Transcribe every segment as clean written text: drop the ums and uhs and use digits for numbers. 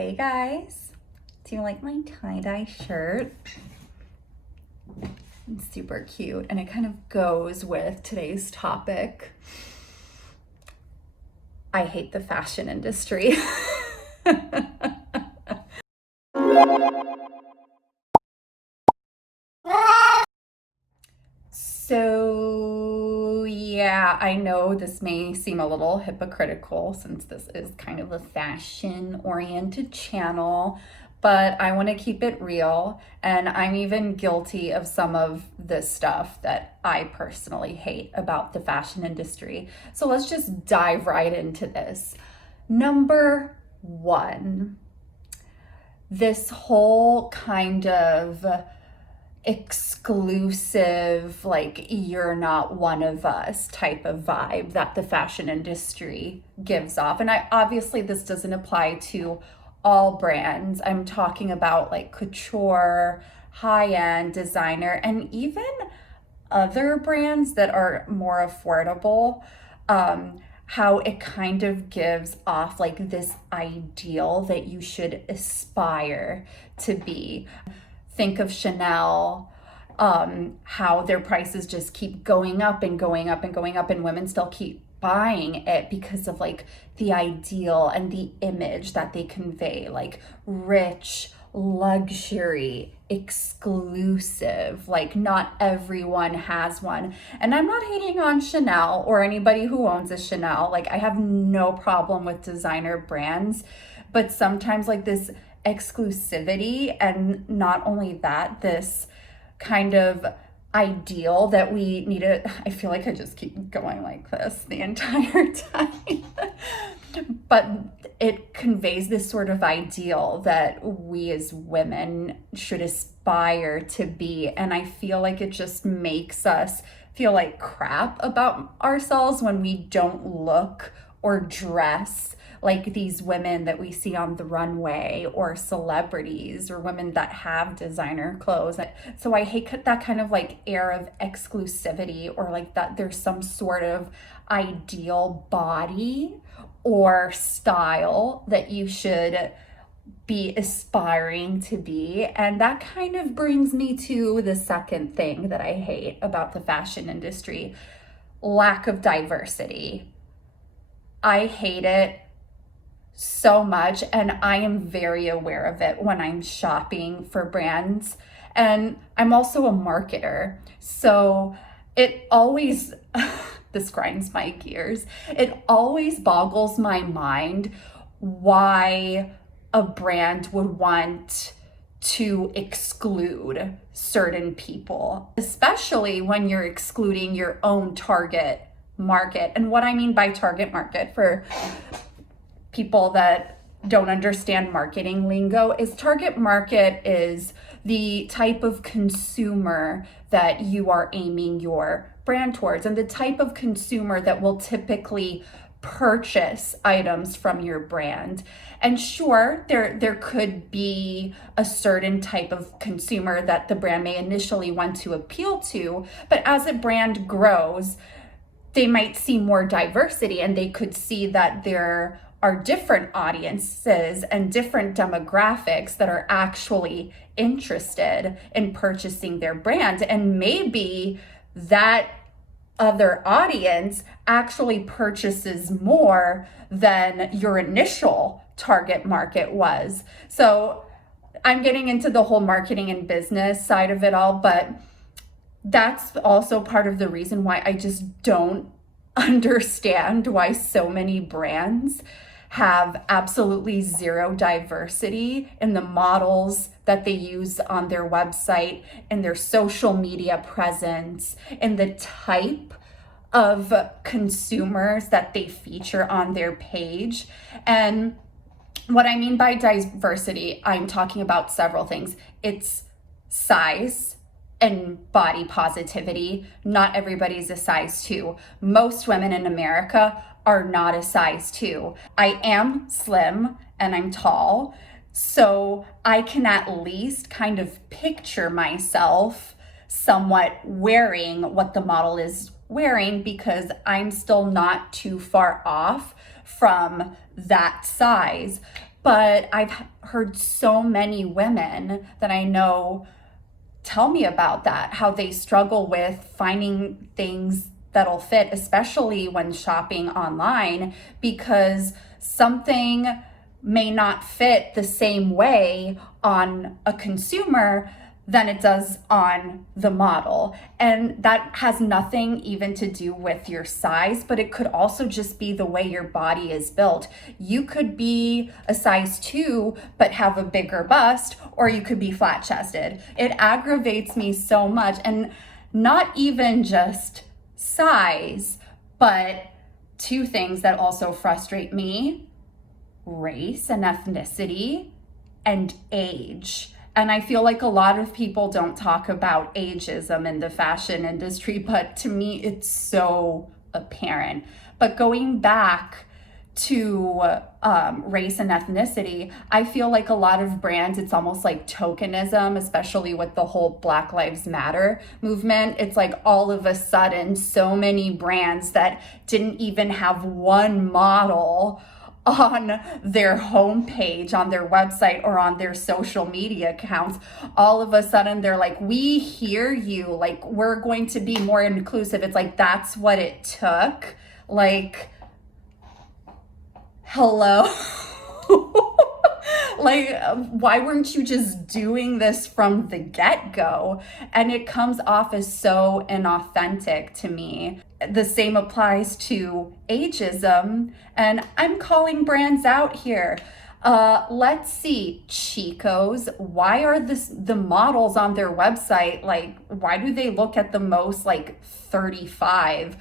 Hey guys, do you like my tie-dye shirt? It's super cute and it kind of goes with today's topic. I hate the fashion industry. So yeah, I know this may seem a little hypocritical since this is kind of a fashion-oriented channel, but I want to keep it real, and I'm even guilty of some of this stuff that I personally hate about the fashion industry. So let's just dive right into this. Number one, this whole kind of exclusive, like you're not one of us type of vibe that the fashion industry gives off. And I obviously this doesn't apply to all brands. I'm talking about like couture, high-end designer, and even other brands that are more affordable. How it kind of gives off like this ideal that you should aspire to be. Think of Chanel, how their prices just keep going up and going up and going up, and women still keep buying it because of like the ideal and the image that they convey, like rich, luxury, exclusive. Like not everyone has one. And I'm not hating on Chanel or anybody who owns a Chanel. Like I have no problem with designer brands, but sometimes like this exclusivity, and not only that, this kind of ideal that we need to, I feel like I just keep going like this the entire time. But it conveys this sort of ideal that we as women should aspire to be. And I feel like it just makes us feel like crap about ourselves when we don't look or dress like these women that we see on the runway, or celebrities, or women that have designer clothes. So I hate that kind of like air of exclusivity, or like that there's some sort of ideal body or style that you should be aspiring to be. And that kind of brings me to the second thing that I hate about the fashion industry: lack of diversity. I hate it so much, and I am very aware of it when I'm shopping for brands. And I'm also a marketer, so it always this grinds my gears. It always boggles my mind why a brand would want to exclude certain people, especially when you're excluding your own target market. And what I mean by target market, for people that don't understand marketing lingo, is target market is the type of consumer that you are aiming your brand towards, and the type of consumer that will typically purchase items from your brand. And sure, there could be a certain type of consumer that the brand may initially want to appeal to, but as a brand grows, they might see more diversity, and they could see that there are different audiences and different demographics that are actually interested in purchasing their brand. And maybe that other audience actually purchases more than your initial target market was. So I'm getting into the whole marketing and business side of it all, but that's also part of the reason why I just don't understand why so many brands have absolutely zero diversity in the models that they use on their website, in their social media presence, in the type of consumers that they feature on their page. And what I mean by diversity, I'm talking about several things. It's size and body positivity. Not everybody's a size 2. Most women in America are not a size 2. I am slim and I'm tall, so I can at least kind of picture myself somewhat wearing what the model is wearing, because I'm still not too far off from that size. But I've heard so many women that I know tell me about that, how they struggle with finding things that'll fit, especially when shopping online, because something may not fit the same way on a consumer than it does on the model. And that has nothing even to do with your size, but it could also just be the way your body is built. You could be a size 2, but have a bigger bust, or you could be flat chested. It aggravates me so much. And not even just size, but two things that also frustrate me: race and ethnicity, and age. And I feel like a lot of people don't talk about ageism in the fashion industry, but to me, it's so apparent. But going back to race and ethnicity, I feel like a lot of brands, it's almost like tokenism, especially with the whole Black Lives Matter movement. It's like all of a sudden, so many brands that didn't even have one model on their homepage, on their website, or on their social media accounts, all of a sudden they're like, we hear you, like, we're going to be more inclusive. It's like, that's what it took. Like, hello. Like, why weren't you just doing this from the get-go? And it comes off as so inauthentic to me. The same applies to ageism, and I'm calling brands out here. Let's see, Chico's, why are the models on their website, like, why do they look at the most like 35?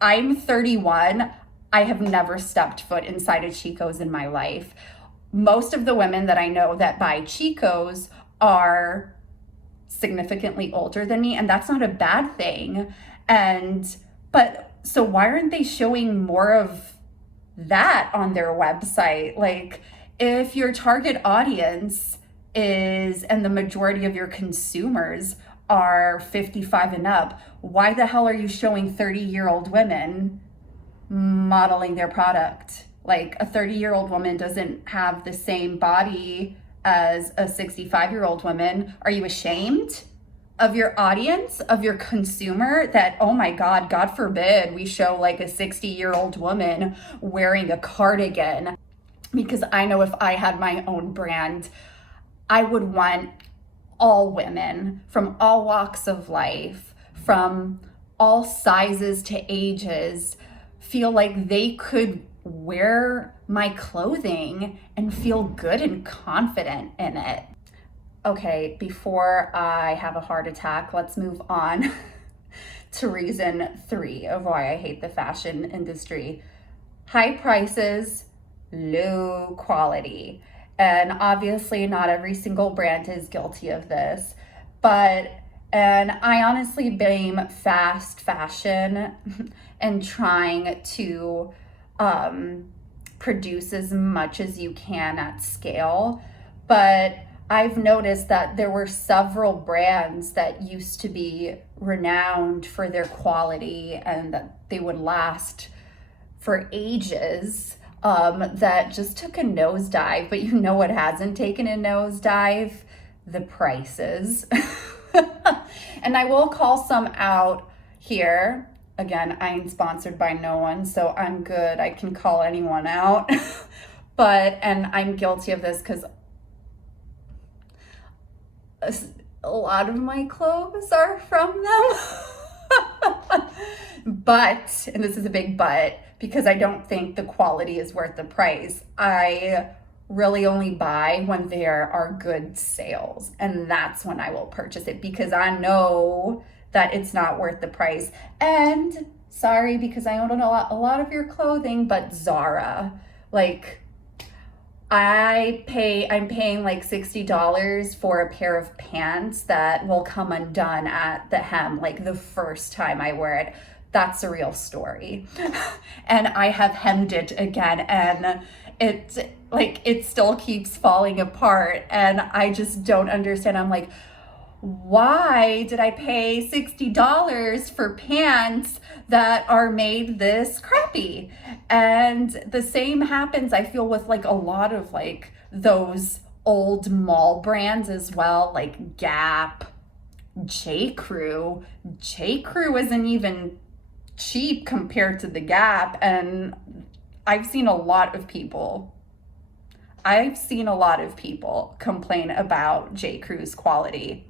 I'm 31. I have never stepped foot inside a Chico's in my life. Most of the women that I know that buy Chico's are significantly older than me, and that's not a bad thing. But so why aren't they showing more of that on their website? Like, if your target audience is, and the majority of your consumers are 55 and up, why the hell are you showing 30-year-old women modeling their product? Like, a 30-year-old woman doesn't have the same body as a 65-year-old woman. Are you ashamed of your audience, of your consumer, that, oh my God, God forbid we show like a 60-year-old woman wearing a cardigan? Because I know if I had my own brand, I would want all women from all walks of life, from all sizes to ages, feel like they could wear my clothing and feel good and confident in it. Okay, before I have a heart attack, let's move on to reason 3 of why I hate the fashion industry. High prices, low quality. And obviously not every single brand is guilty of this, and I honestly blame fast fashion and trying to produce as much as you can at scale. But I've noticed that there were several brands that used to be renowned for their quality and that they would last for ages, that just took a nosedive. But you know what hasn't taken a nosedive? The prices. And I will call some out here. Again, I ain't sponsored by no one, so I'm good. I can call anyone out. And I'm guilty of this because a lot of my clothes are from them. But, and this is a big but, because I don't think the quality is worth the price, I really only buy when there are good sales, and that's when I will purchase it, because I know that it's not worth the price. And sorry, because I own a lot of your clothing, but Zara, like, I'm paying like $60 for a pair of pants that will come undone at the hem like the first time I wear it. That's a real story. And I have hemmed it again, and it still keeps falling apart, and I just don't understand. I'm like, why did I pay $60 for pants that are made this crappy? And the same happens, I feel, with like a lot of like those old mall brands as well, like Gap, J. Crew. J. Crew isn't even cheap compared to the Gap. And I've seen a lot of people I've seen a lot of people complain about J. Crew's quality.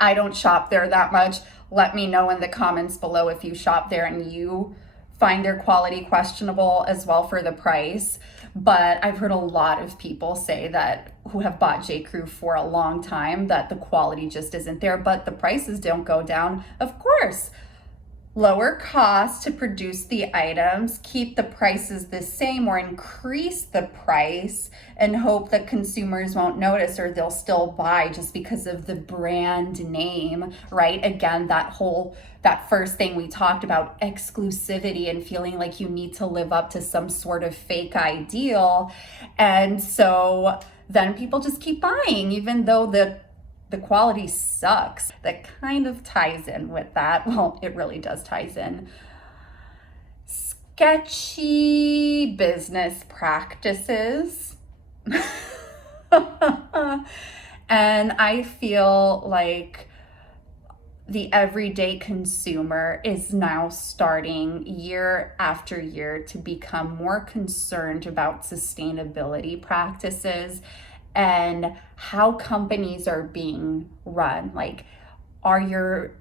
I don't shop there that much. Let me know in the comments below if you shop there and you find their quality questionable as well for the price. But I've heard a lot of people say that who have bought J. Crew for a long time that the quality just isn't there, but the prices don't go down. Of course, lower costs to produce the items, keep the prices the same or increase the price and hope that consumers won't notice or they'll still buy just because of the brand name, right? Again, that first thing we talked about, exclusivity and feeling like you need to live up to some sort of fake ideal. And so then people just keep buying even though the quality sucks. That kind of ties in with that. Well, it really does ties in. Sketchy business practices. And I feel like the everyday consumer is now starting year after year to become more concerned about sustainability practices and how companies are being run. Like, are your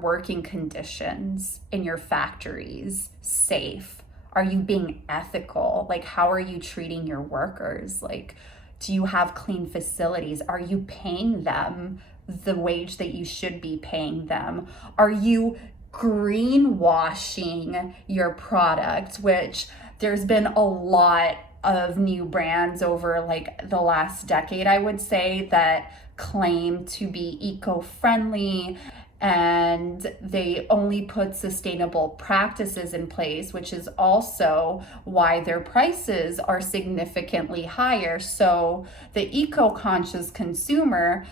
working conditions in your factories safe? Are you being ethical? Like, how are you treating your workers? Like, do you have clean facilities? Are you paying them the wage that you should be paying them? Are you greenwashing your product, which there's been a lot of new brands over like the last decade, I would say, that claim to be eco-friendly and they only put sustainable practices in place, which is also why their prices are significantly higher. So the eco-conscious consumer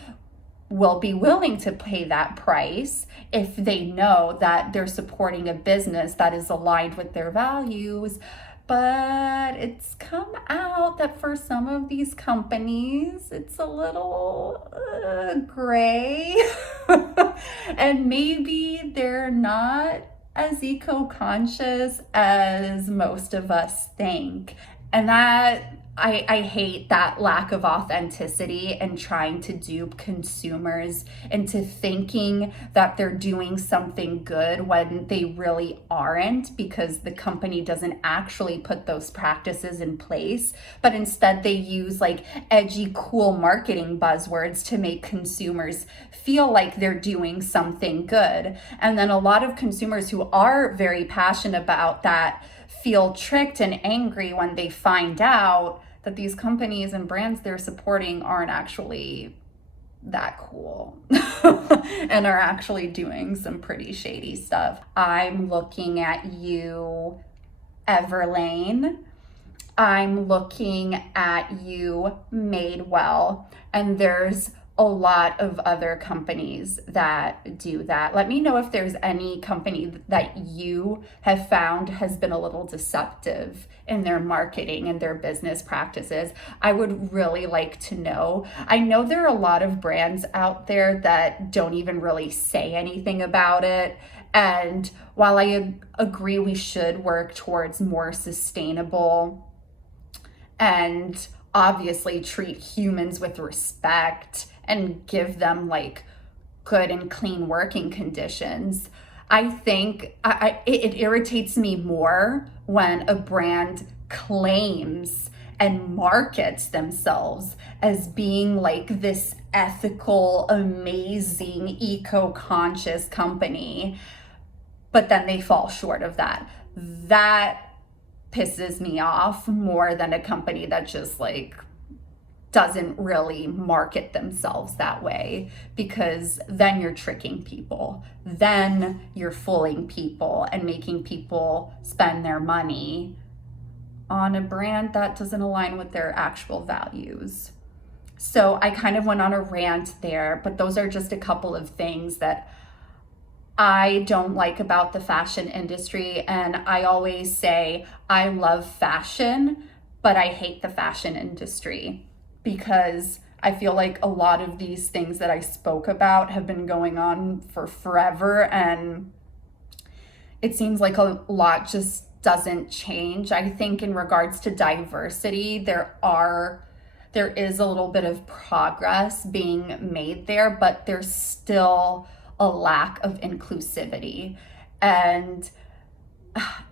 will be willing to pay that price if they know that they're supporting a business that is aligned with their values. But it's come out that for some of these companies, it's a little gray. And maybe they're not as eco-conscious as most of us think. And that I hate that lack of authenticity and trying to dupe consumers into thinking that they're doing something good when they really aren't, because the company doesn't actually put those practices in place, but instead they use like edgy, cool marketing buzzwords to make consumers feel like they're doing something good. And then a lot of consumers who are very passionate about that feel tricked and angry when they find out that these companies and brands they're supporting aren't actually that cool and are actually doing some pretty shady stuff. I'm looking at you, Everlane. I'm looking at you, Madewell, and there's a lot of other companies that do that. Let me know if there's any company that you have found has been a little deceptive in their marketing and their business practices. I would really like to know. I know there are a lot of brands out there that don't even really say anything about it. And while I agree we should work towards more sustainable and obviously treat humans with respect and give them like good and clean working conditions, I think it irritates me more when a brand claims and markets themselves as being like this ethical, amazing, eco-conscious company, but then they fall short of that. That pisses me off more than a company that just like doesn't really market themselves that way, because then you're tricking people. Then you're fooling people and making people spend their money on a brand that doesn't align with their actual values. So I kind of went on a rant there, but those are just a couple of things that I don't like about the fashion industry. And I always say I love fashion, but I hate the fashion industry because I feel like a lot of these things that I spoke about have been going on for forever. And it seems like a lot just doesn't change. I think in regards to diversity, there is a little bit of progress being made there, but there's still a lack of inclusivity. And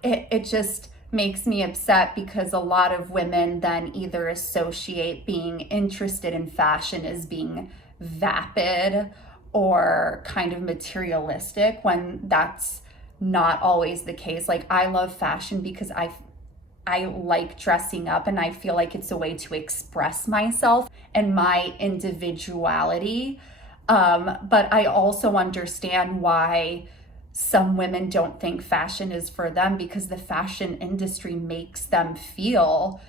it just makes me upset because a lot of women then either associate being interested in fashion as being vapid or kind of materialistic when that's not always the case. Like I love fashion because I like dressing up and I feel like it's a way to express myself and my individuality. But I also understand why some women don't think fashion is for them because the fashion industry makes them feel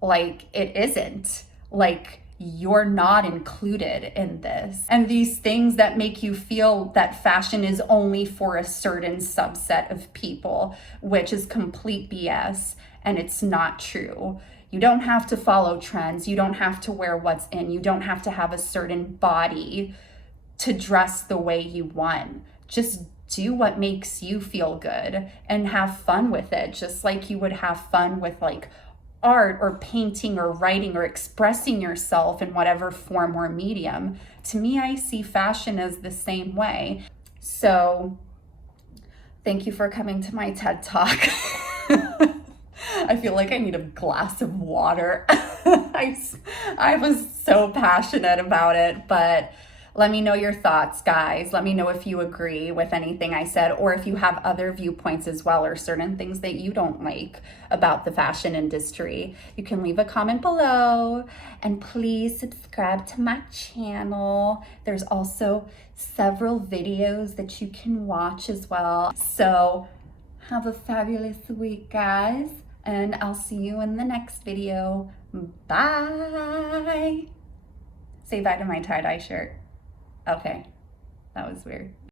like it isn't. Like you're not included in this. And these things that make you feel that fashion is only for a certain subset of people, which is complete BS. And it's not true. You don't have to follow trends. You don't have to wear what's in. You don't have to have a certain body to dress the way you want. Just do what makes you feel good and have fun with it, just like you would have fun with like art or painting or writing or expressing yourself in whatever form or medium. To me, I see fashion as the same way. So thank you for coming to my TED Talk. I feel like I need a glass of water. I was so passionate about it, but let me know your thoughts, guys. Let me know if you agree with anything I said or if you have other viewpoints as well or certain things that you don't like about the fashion industry. You can leave a comment below and please subscribe to my channel. There's also several videos that you can watch as well. So have a fabulous week, guys, and I'll see you in the next video. Bye. Say bye to my tie-dye shirt. Okay, that was weird.